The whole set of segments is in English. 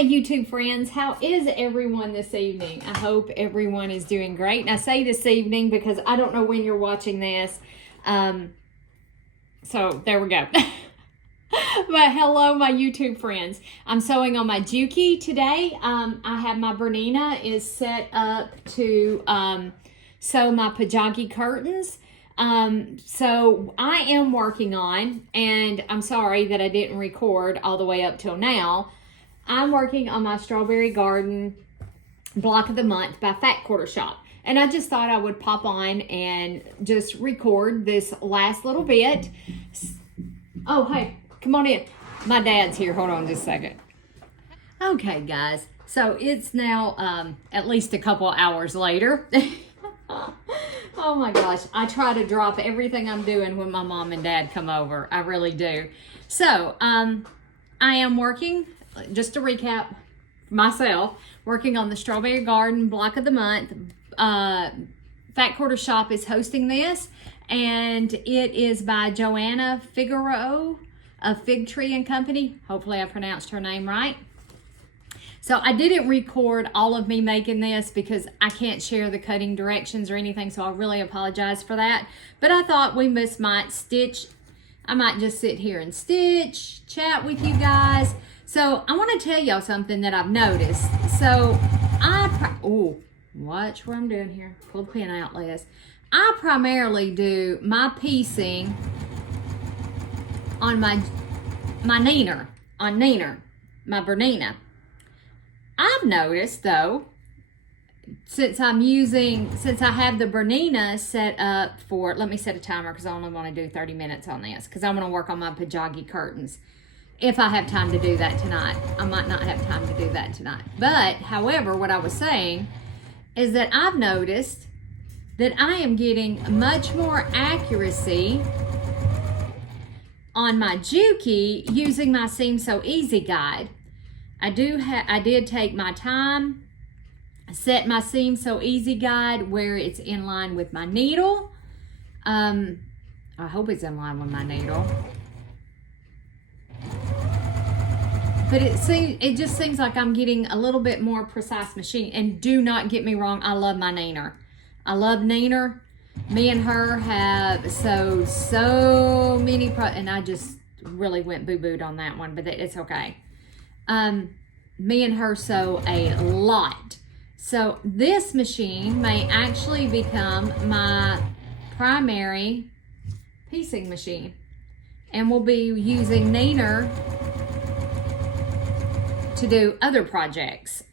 my YouTube friends. How is everyone this evening? I hope everyone is doing great. And I say this evening because I don't know when you're watching this. So there we go. But hello, my YouTube friends. I'm sewing on my Juki today. I have my Bernina is set up to sew my Pajagi curtains. So I am working on, and I'm sorry that I didn't record all the way up till now. I'm working on my Strawberry Garden Block of the Month by Fat Quarter Shop. And I just thought I would pop on and just record this last little bit. Oh, hey, come on in. My dad's here. Hold on just a second. Okay, guys. So it's now at least a couple hours later. Oh my gosh. I try to drop everything I'm doing when my mom and dad come over. I really do. So I am working, just to recap myself, working on the Strawberry Garden Block of the Month. Fat Quarter Shop is hosting this, and it is by Joanna Figueroa of Fig Tree and Company. Hopefully I pronounced her name right. So I didn't record all of me making this because I can't share the cutting directions or anything, so I really apologize for that. But I thought we might stitch. I might just sit here and stitch, chat with you guys. So I want to tell y'all something that I've noticed. So watch what I'm doing here. Pull the pin out, Liz. I primarily do my piecing on my Neener, my Bernina. I've noticed though, since I have the Bernina set up for, let me set a timer because I only want to do 30 minutes on this because I'm going to work on my Pajagi curtains. If I have time to do that tonight. I might not have time to do that tonight. But, however, what I was saying is that I've noticed that I am getting much more accuracy on my Juki using my Seam So Easy guide. I did take my time, set my Seam So Easy guide where it's in line with my needle. I hope it's in line with my needle. But it just seems like I'm getting a little bit more precise machine. And do not get me wrong, I love my Neener. I love Neener. Me and her have sewed so many and I just really went boo-booed on that one, but it's okay. Me and her sew a lot. So this machine may actually become my primary piecing machine. And we'll be using Neener to do other projects.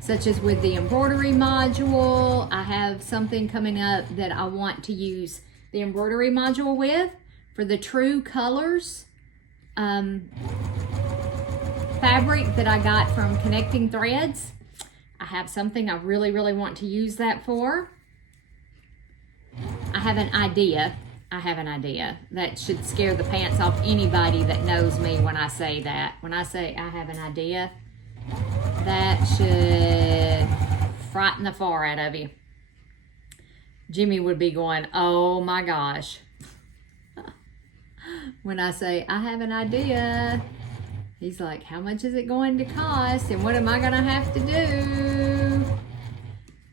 Such as with the embroidery module. I have something coming up that I want to use the embroidery module with for the True Colors fabric that I got from Connecting Threads. I have something I really, really want to use that for. I have an idea that should scare the pants off anybody that knows me when I say that. When I say I have an idea, that should frighten the far out of you. Jimmy would be going, oh my gosh. When I say I have an idea, he's like, how much is it going to cost? And what am I going to have to do?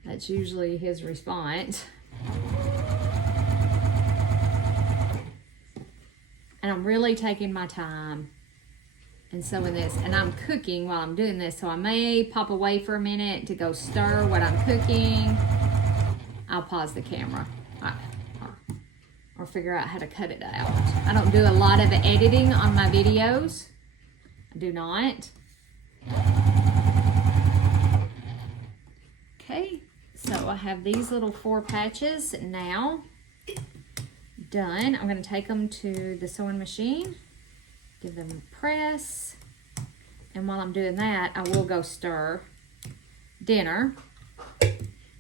That's usually his response. And I'm really taking my time and sewing this. And I'm cooking while I'm doing this. So I may pop away for a minute to go stir what I'm cooking. I'll pause the camera. Or figure out how to cut it out. I don't do a lot of editing on my videos. I do not. Okay. So I have these little 4 patches now done. I'm going to take them to the sewing machine, give them a press, and while I'm doing that, I will go stir dinner,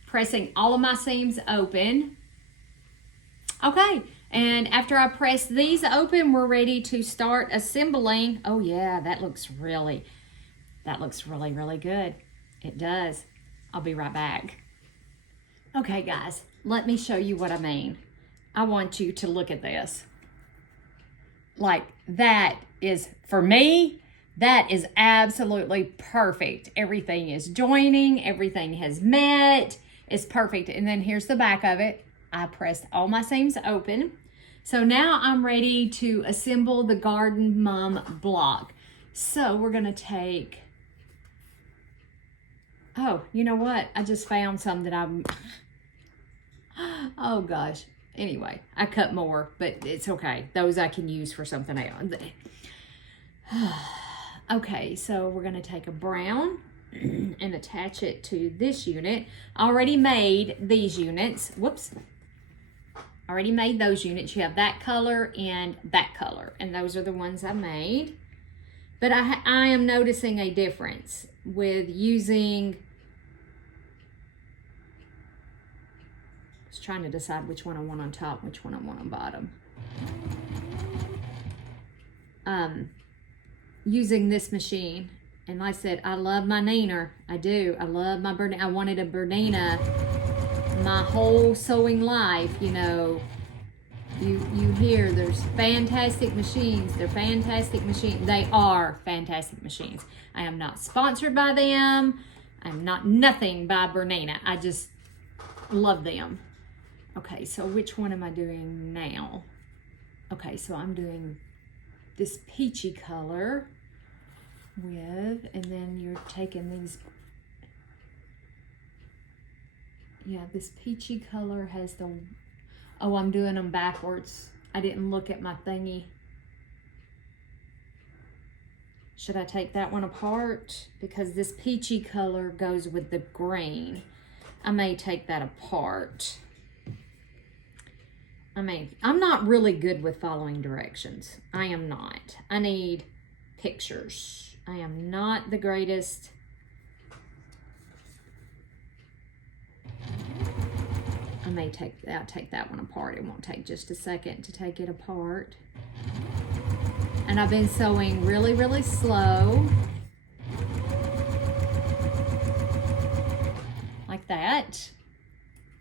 pressing all of my seams open. Okay, and after I press these open, we're ready to start assembling. Oh yeah, that looks really, really good. It does. I'll be right back. Okay guys, let me show you what I mean. I want you to look at this. like that is, for me, that is absolutely perfect. Everything is joining, everything has met, it's perfect. And then here's the back of it. I pressed all my seams open. So now I'm ready to assemble the Garden BOM block. So we're gonna take, oh, you know what? I just found some that I'm, oh gosh. Anyway, I cut more, but it's okay. Those I can use for something else. Okay, so we're gonna take a brown and attach it to this unit. I already made these units. Whoops. Already made those units. You have that color and that color, and those are the ones I made. But I am noticing a difference with using, I was trying to decide which one I want on top, which one I want on bottom. Using this machine. And like I said, I love my Neener. I do. I love my Bernina. I wanted a Bernina my whole sewing life. You know, you hear there's fantastic machines. They're fantastic machines. They are fantastic machines. I am not sponsored by them. I'm not nothing by Bernina. I just love them. Okay, so which one am I doing now? Okay, so I'm doing this peachy color with, and then you're taking these, yeah, this peachy color has the, oh, I'm doing them backwards. I didn't look at my thingy. Should I take that one apart? Because this peachy color goes with the green. I may take that apart. I'm not really good with following directions. I am not. I need pictures. I am not the greatest. I'll take that one apart. It won't take just a second to take it apart. And I've been sewing really, really slow. Like that.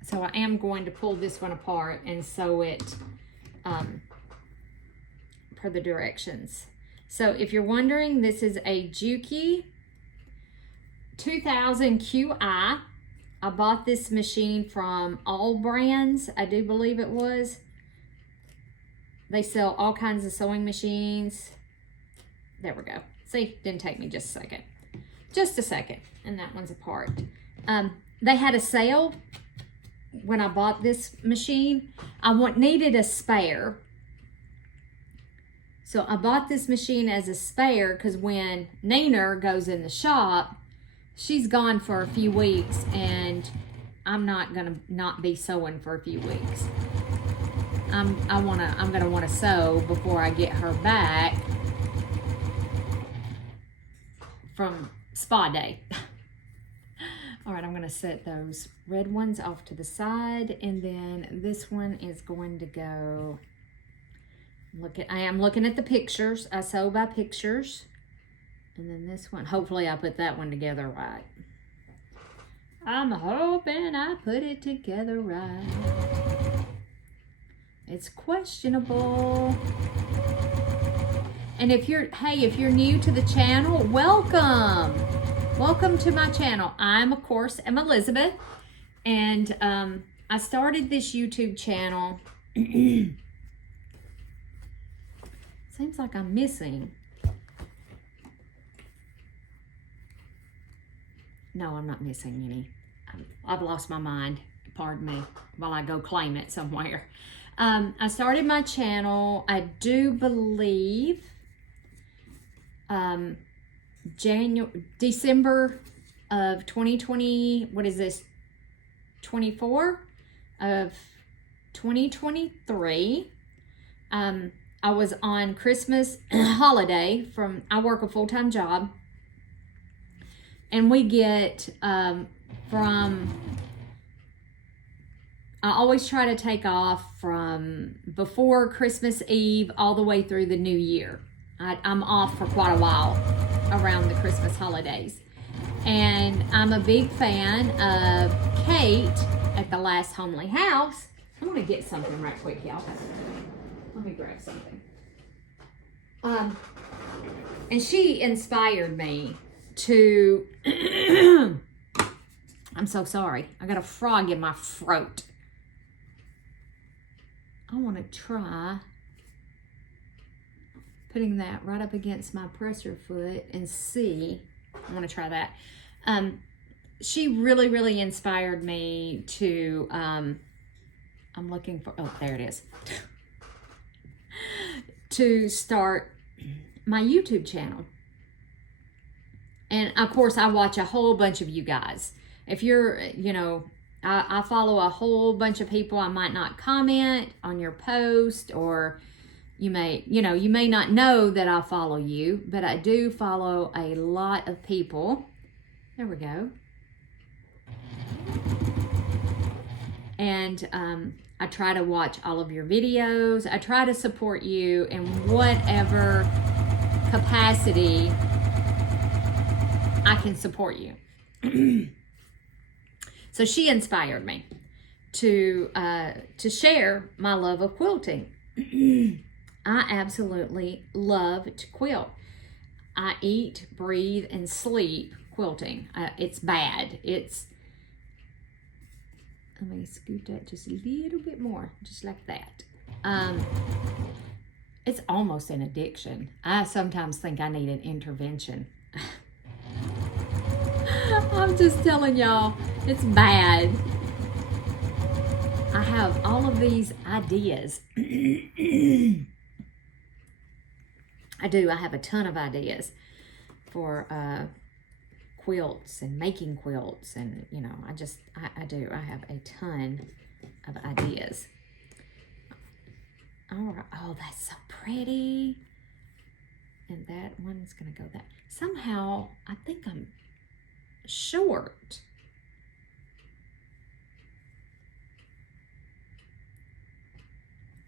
So I am going to pull this one apart and sew it per the directions. So if you're wondering, this is a Juki 2000 QI. I bought this machine from All Brands, I do believe it was. They sell all kinds of sewing machines. There we go. See, didn't take me just a second. Just a second, and that one's apart. They had a sale when I bought this machine. I needed a spare. So I bought this machine as a spare because when Neener goes in the shop, she's gone for a few weeks and I'm not gonna not be sewing for a few weeks. I'm gonna wanna sew before I get her back from spa day. All right, I'm gonna set those red ones off to the side, and then this one is going to go, I am looking at the pictures. I sew by pictures. And then this one, hopefully I put that one together right. I'm hoping I put it together right. It's questionable. And if you're new to the channel, welcome. Welcome to my channel. I'm, of course, Elizabeth. And I started this YouTube channel. Seems like I'm missing. No, I'm not missing any. I've lost my mind, pardon me, while I go claim it somewhere. I started my channel, I do believe, December of 2020, what is this, 24 of 2023. I was on Christmas holiday I work a full-time job, and we get I always try to take off from before Christmas Eve all the way through the new year. I'm off for quite a while around the Christmas holidays. And I'm a big fan of Kate at the Last Homely House. I'm going to get something right quick, y'all. Let me grab something. And she inspired me to, I'm so sorry. I got a frog in my throat. I want to try putting that right up against my presser foot and see. I want to try that. She really, really inspired me to, I'm looking for, oh, there it is. To start my YouTube channel. And of course, I watch a whole bunch of you guys. If you're, you know, I follow a whole bunch of people. I might not comment on your post, or you may, you know, you may not know that I follow you, but I do follow a lot of people. There we go. And I try to watch all of your videos. I try to support you in whatever capacity I can support you. So she inspired me to share my love of quilting. I absolutely love to quilt. I eat, breathe, and sleep quilting. It's bad. Let me scoot that just a little bit more, just like that. It's almost an addiction. I sometimes think I need an intervention. I'm just telling y'all, it's bad. I have all of these ideas. I do. I have a ton of ideas for quilts and making quilts, and you know, I do. I have a ton of ideas. All right. Oh, that's so pretty. And that one's gonna go that. Somehow, I think I'm short.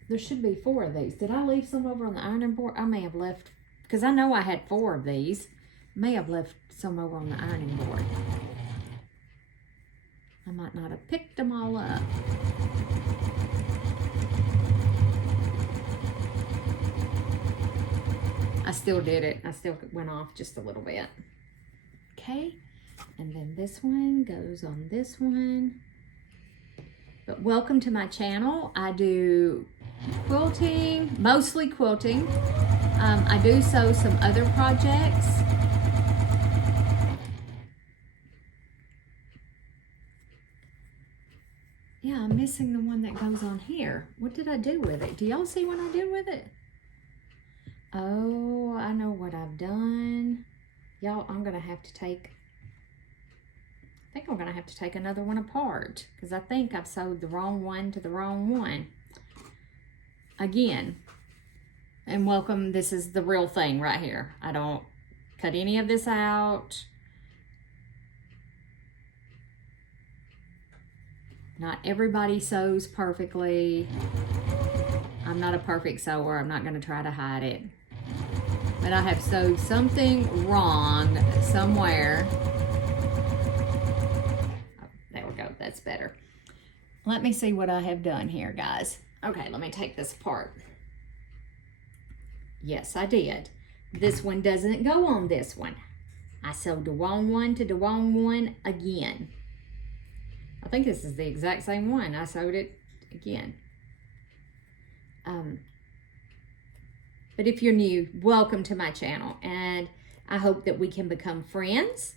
There should be 4 of these. Did I leave some over on the ironing board? I may have left, because I know I had 4 of these. May have left some over on the ironing board. I might not have picked them all up. I still did it. I still went off just a little bit. Okay. And then this one goes on this one. But welcome to my channel. I do quilting, mostly quilting. I do sew some other projects. Yeah, I'm missing the one that goes on here. What did I do with it? Do y'all see what I did with it? Oh, I know what I've done. Y'all, I'm going to have to take, I think I'm going to have to take another one apart, because I think I've sewed the wrong one to the wrong one. Again, and welcome, this is the real thing right here. I don't cut any of this out. Not everybody sews perfectly. I'm not a perfect sewer. I'm not going to try to hide it. But I have sewed something wrong somewhere. Oh, there we go. That's better. Let me see what I have done here, guys. Okay, let me take this apart. Yes, I did. This one doesn't go on this one. I sewed the wrong one to the wrong one again. I think this is the exact same one. I sewed it again. But if you're new, welcome to my channel, and I hope that we can become friends.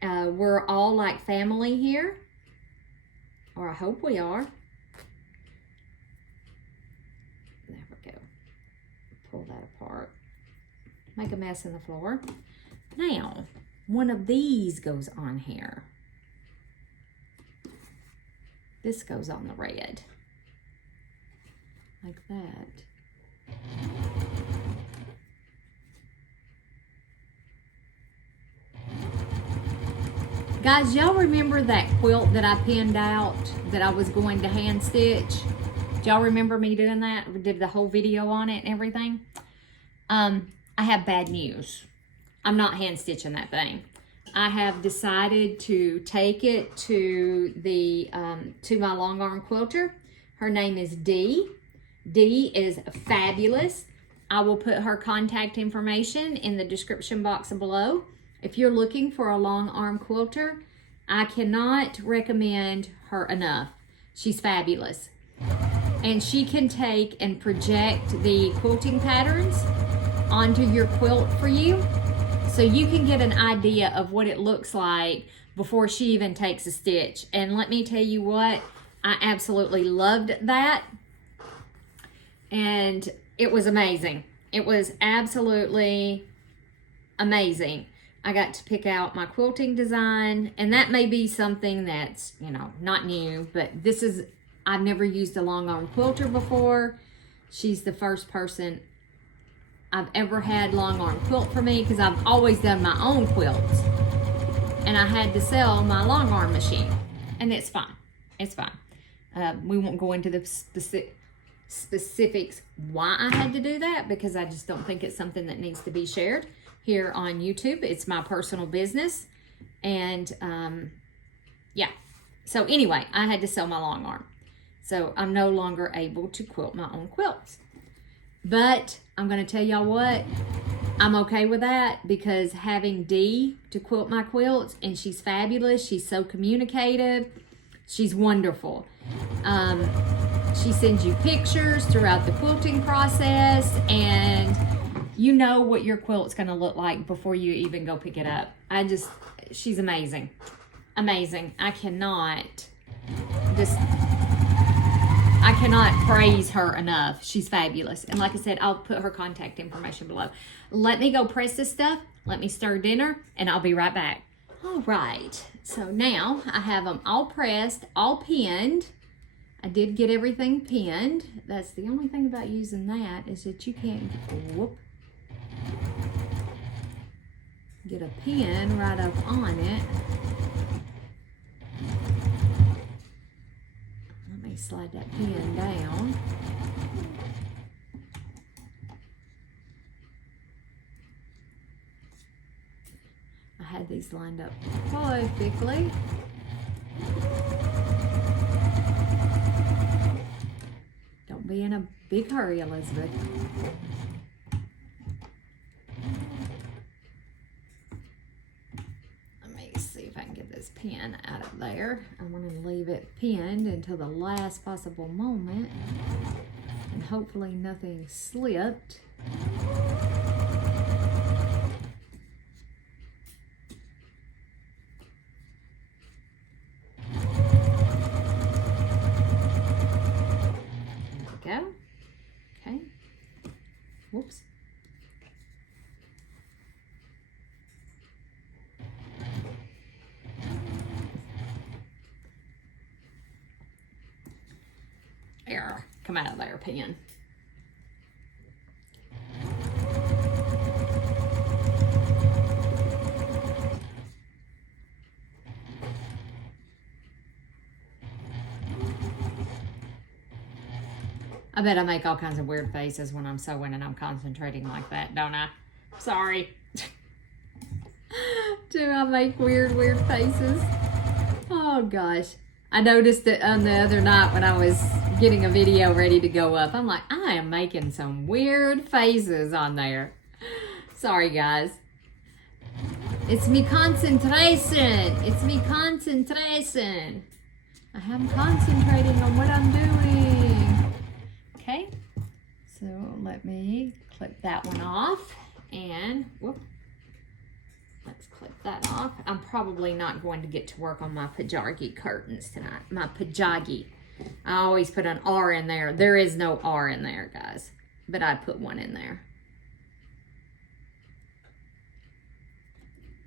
We're all like family here, or I hope we are. There we go. Pull that apart. Make a mess in the floor. Now, one of these goes on here. This goes on the red. Like that. Guys, y'all remember that quilt that I pinned out that I was going to hand stitch? Do y'all remember me doing that? We did the whole video on it and everything. I have bad news. I'm not hand stitching that thing. I have decided to take it to the to my long arm quilter. Her name is Dee. Dee is fabulous. I will put her contact information in the description box below. If you're looking for a long arm quilter, I cannot recommend her enough. She's fabulous. And she can take and project the quilting patterns onto your quilt for you, so you can get an idea of what it looks like before she even takes a stitch. And let me tell you what, I absolutely loved that. And it was amazing. It was absolutely amazing. I got to pick out my quilting design, and that may be something that's, you know, not new, but this is, I've never used a long arm quilter before. She's the first person I've ever had long arm quilt for me, because I've always done my own quilts, and I had to sell my long arm machine, and it's fine. It's fine. We won't go into the specifics why I had to do that, because I just don't think it's something that needs to be shared here on YouTube. It's my personal business. And yeah. So anyway, I had to sell my long arm. So I'm no longer able to quilt my own quilts. But I'm going to tell y'all what, I'm okay with that, because having Dee to quilt my quilts, and she's fabulous. She's so communicative. She's wonderful. She sends you pictures throughout the quilting process, and you know what your quilt's going to look like before you even go pick it up. She's amazing. Amazing. I cannot praise her enough. She's fabulous. And like I said, I'll put her contact information below. Let me go press this stuff. Let me stir dinner, and I'll be right back. All right. So now I have them all pressed, all pinned. I did get everything pinned. That's the only thing about using that, is that you can't get a pin right up on it. Let me slide that pin down. I had these lined up perfectly. Don't be in a big hurry, Elizabeth. Let me see if I can get this pin out of there. I want to leave it pinned until the last possible moment, and hopefully nothing slipped. Whoops. There, come out of there, pin. I bet I make all kinds of weird faces when I'm sewing and I'm concentrating like that, don't I? Sorry. Do I make weird faces? Oh gosh. I noticed it on the other night when I was getting a video ready to go up. I'm like, I am making some weird faces on there. Sorry guys. It's me concentration. It's me concentration. I am concentrating on what I'm doing. Okay, so let me clip that one off, and whoop, let's clip that off. I'm probably not going to get to work on my pajagi curtains tonight. My pajagi. I always put an R in there. There is no R in there, guys, but I put one in there.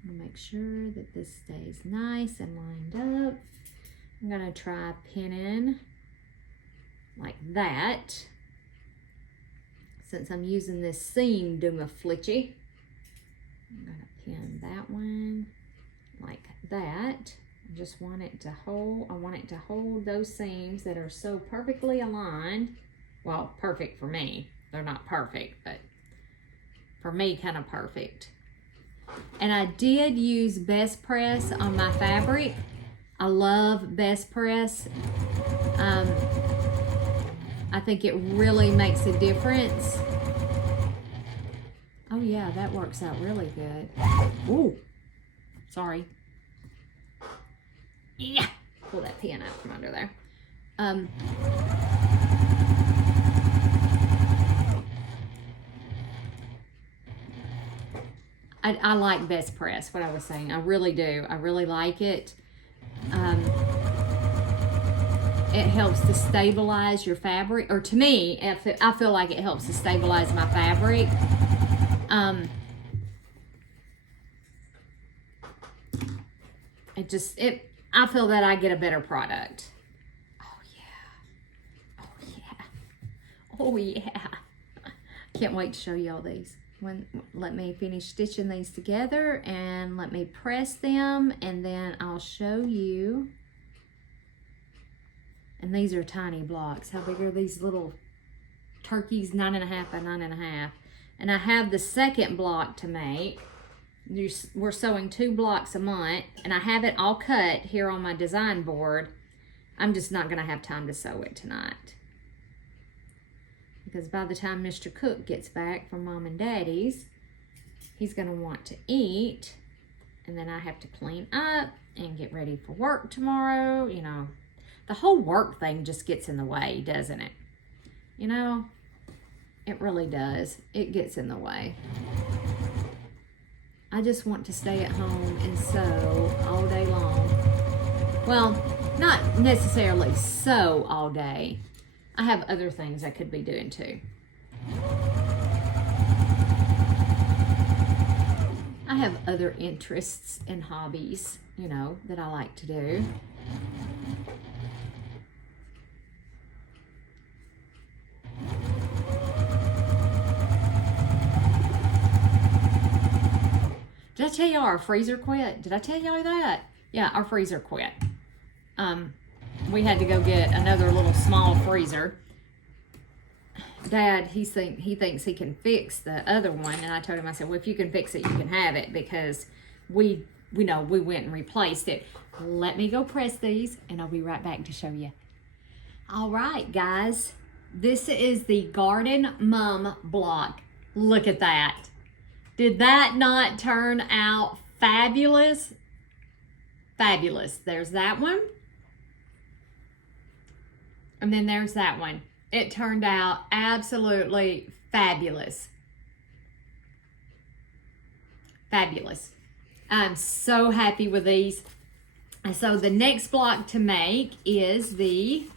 I'll make sure that this stays nice and lined up. I'm gonna try pinning like that. Since I'm using this seam doomaflitchy, I'm gonna pin that one like that. I just want it to hold, I want it to hold those seams that are so perfectly aligned. Well, perfect for me. They're not perfect, but for me, kind of perfect. And I did use Best Press on my fabric. I love Best Press. I think it really makes a difference. Oh yeah, that works out really good. Ooh, sorry. Yeah, pull that pin out from under there. I like Best Press, what I was saying. I really do. I really like it. It helps to stabilize your fabric, or to me, I feel like it helps to stabilize my fabric. I feel that I get a better product. Oh yeah. Oh yeah. Oh yeah. Can't wait to show you all these. Let me finish stitching these together and let me press them, and then I'll show you. And these are tiny blocks. How big are these little turkeys? 9.5 by 9.5. And I have the second block to make. We're sewing 2 blocks a month, and I have it all cut here on my design board. I'm just not gonna have time to sew it tonight, because by the time Mr. Cook gets back from Mom and Daddy's, he's gonna want to eat, and then I have to clean up and get ready for work tomorrow. You know, the whole work thing just gets in the way, doesn't it? You know, it really does. It gets in the way. I just want to stay at home and sew all day long. Well, not necessarily sew all day. I have other things I could be doing too. I have other interests and hobbies, you know, that I like to do. Did I tell y'all our freezer quit? Did I tell y'all that? Yeah, our freezer quit. We had to go get another little small freezer. Dad, he thinks he can fix the other one, and I told him, I said, well, if you can fix it, you can have it, because we went and replaced it. Let me go press these, and I'll be right back to show you. All right, guys, this is the Garden BOM block. Look at that. Did that not turn out fabulous? Fabulous. There's that one. And then there's that one. It turned out absolutely fabulous. Fabulous. I'm so happy with these. And so the next block to make is the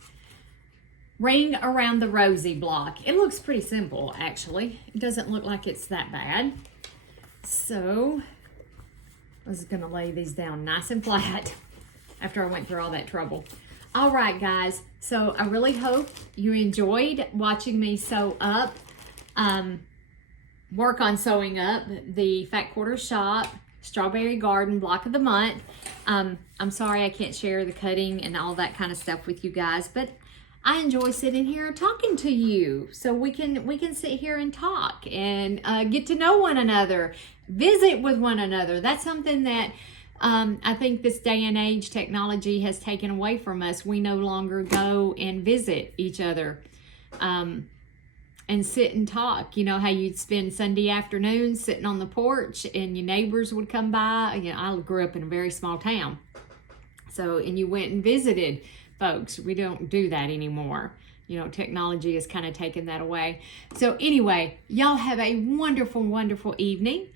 Ring Around the Rosy block. It looks pretty simple, actually. It doesn't look like it's that bad. So I was gonna lay these down nice and flat after I went through all that trouble. All right, guys, so I really hope you enjoyed watching me sew up, work on sewing up the Fat Quarter Shop Strawberry Garden Block of the Month. I'm sorry I can't share the cutting and all that kind of stuff with you guys, but I enjoy sitting here talking to you, so we can sit here and talk and get to know one another, visit with one another. That's something that I think this day and age technology has taken away from us. We no longer go and visit each other and sit and talk. You know how you'd spend Sunday afternoons sitting on the porch and your neighbors would come by. You know, I grew up in a very small town, and you went and visited folks. We don't do that anymore. You know, technology has kind of taken that away. So anyway, y'all have a wonderful, wonderful evening.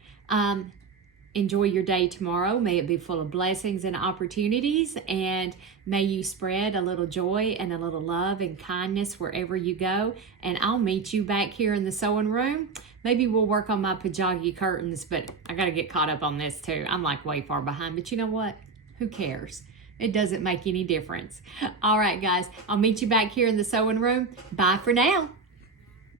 Enjoy your day tomorrow. May it be full of blessings and opportunities, and may you spread a little joy and a little love and kindness wherever you go. And I'll meet you back here in the sewing room. Maybe we'll work on my pajagi curtains, but I got to get caught up on this too. I'm like way far behind, but you know what? Who cares? It doesn't make any difference. All right, guys, I'll meet you back here in the sewing room. Bye for now.